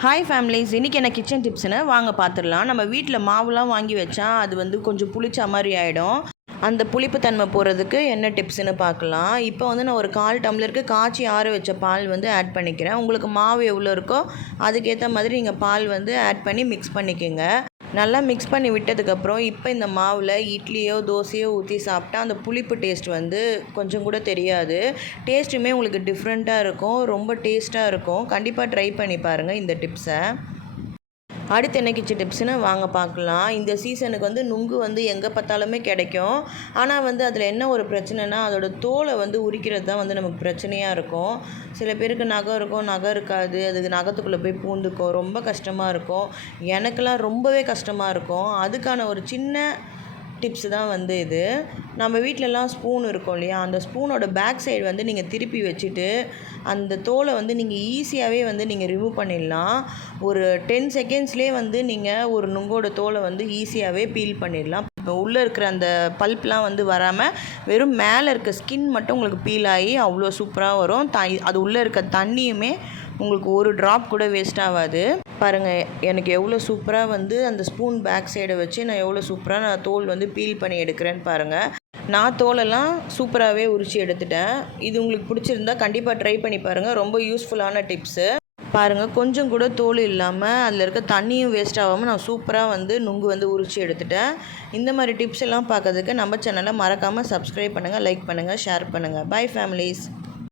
Hi families, இன்றைக்கி என்ன kitchen டிப்ஸ்னு வாங்க பார்த்துடலாம். நம்ம வீட்டில் மாவுலாம் வாங்கி வச்சா அது வந்து கொஞ்சம் புளிச்ச மாதிரி ஆகிடும். அந்த புளிப்பு தன்மை போகிறதுக்கு என்ன டிப்ஸ்னு பார்க்கலாம். இப்போ வந்து நான் ஒரு 1/4 டம்ளருக்கு காய்ச்சி ஆற வச்ச பால் வந்து ஆட் பண்ணிக்கிறேன். உங்களுக்கு மாவு எவ்வளோ இருக்கோ அதுக்கேற்ற மாதிரி நீங்கள் பால் வந்து ஆட் பண்ணி மிக்ஸ் பண்ணிக்கோங்க. நல்லா மிக்ஸ் பண்ணி விட்டதுக்கப்புறம் இப்போ இந்த மாவில் இட்லியோ தோசையோ ஊற்றி சாப்பிட்டா அந்த புளிப்பு டேஸ்ட் வந்து கொஞ்சம் கூட தெரியாது. டேஸ்ட்டுமே உங்களுக்கு டிஃப்ரெண்ட்டாக இருக்கும், ரொம்ப டேஸ்ட்டாக இருக்கும். கண்டிப்பாக ட்ரை பண்ணி பாருங்கள் இந்த டிப்ஸை. அடுத்து என்ன கிச்சன் டிப்ஸ்னு வாங்க பார்க்கலாம். இந்த சீசனுக்கு வந்து நுங்கு வந்து எங்கே பார்த்தாலுமே கிடைக்கும். ஆனால் வந்து அதில் என்ன ஒரு பிரச்சனைனா அதோட தோலை வந்து உரிக்கிறது தான் வந்து நமக்கு பிரச்சனையாக இருக்கும். சில பேருக்கு நகம் இருக்கும், நகம் இருக்காது, அதுக்கு நகத்துக்குள்ளே போய் பூந்துக்கும், ரொம்ப கஷ்டமாக இருக்கும். எனக்கெல்லாம் ரொம்பவே கஷ்டமாக இருக்கும். அதுக்கான ஒரு சின்ன டிப்ஸ் தான் வந்து இது. நம்ம வீட்டிலலாம் ஸ்பூன் இருக்கும் இல்லையா, அந்த ஸ்பூனோட பேக் சைடு வந்து நீங்கள் திருப்பி வச்சுட்டு அந்த தோலை வந்து நீங்கள் ஈஸியாகவே வந்து நீங்கள் ரிமூவ் பண்ணிடலாம். ஒரு 10 செகண்ட்ஸ்லேயே வந்து நீங்கள் ஒரு நுங்கோட தோலை வந்து ஈஸியாகவே பீல் பண்ணிடலாம். இப்போ உள்ளே இருக்கிற அந்த பல்ப்லாம் வந்து வராமல் வெறும் மேலே இருக்க ஸ்கின் மட்டும் உங்களுக்கு பீல் ஆகி அவ்வளோ சூப்பராக வரும். அது உள்ளே இருக்க தண்ணியுமே உங்களுக்கு ஒரு ட்ராப் கூட வேஸ்ட் ஆகாது. பாருங்கள், எனக்கு எவ்வளோ சூப்பராக வந்து அந்த ஸ்பூன் பேக் சைடை வச்சு நான் எவ்வளோ சூப்பராக நான் தோல் வந்து பீல் பண்ணி எடுக்கிறேன்னு பாருங்கள். நான் தோலெல்லாம் சூப்பராகவே உரித்து எடுத்துட்டேன். இது உங்களுக்கு பிடிச்சிருந்தா கண்டிப்பாக ட்ரை பண்ணி பாருங்கள். ரொம்ப யூஸ்ஃபுல்லான டிப்ஸு. பாருங்கள், கொஞ்சம் கூட தோல் இல்லாமல் அதில் இருக்க தண்ணியும் வேஸ்ட் ஆகாமல் நான் சூப்பராக வந்து நுங்கு வந்து உரித்து எடுத்துட்டேன். இந்த மாதிரி டிப்ஸ் எல்லாம் பார்க்கறதுக்கு நம்ம சேனலை மறக்காமல் சப்ஸ்கிரைப் பண்ணுங்கள், லைக் பண்ணுங்கள், ஷேர் பண்ணுங்கள். Bye families.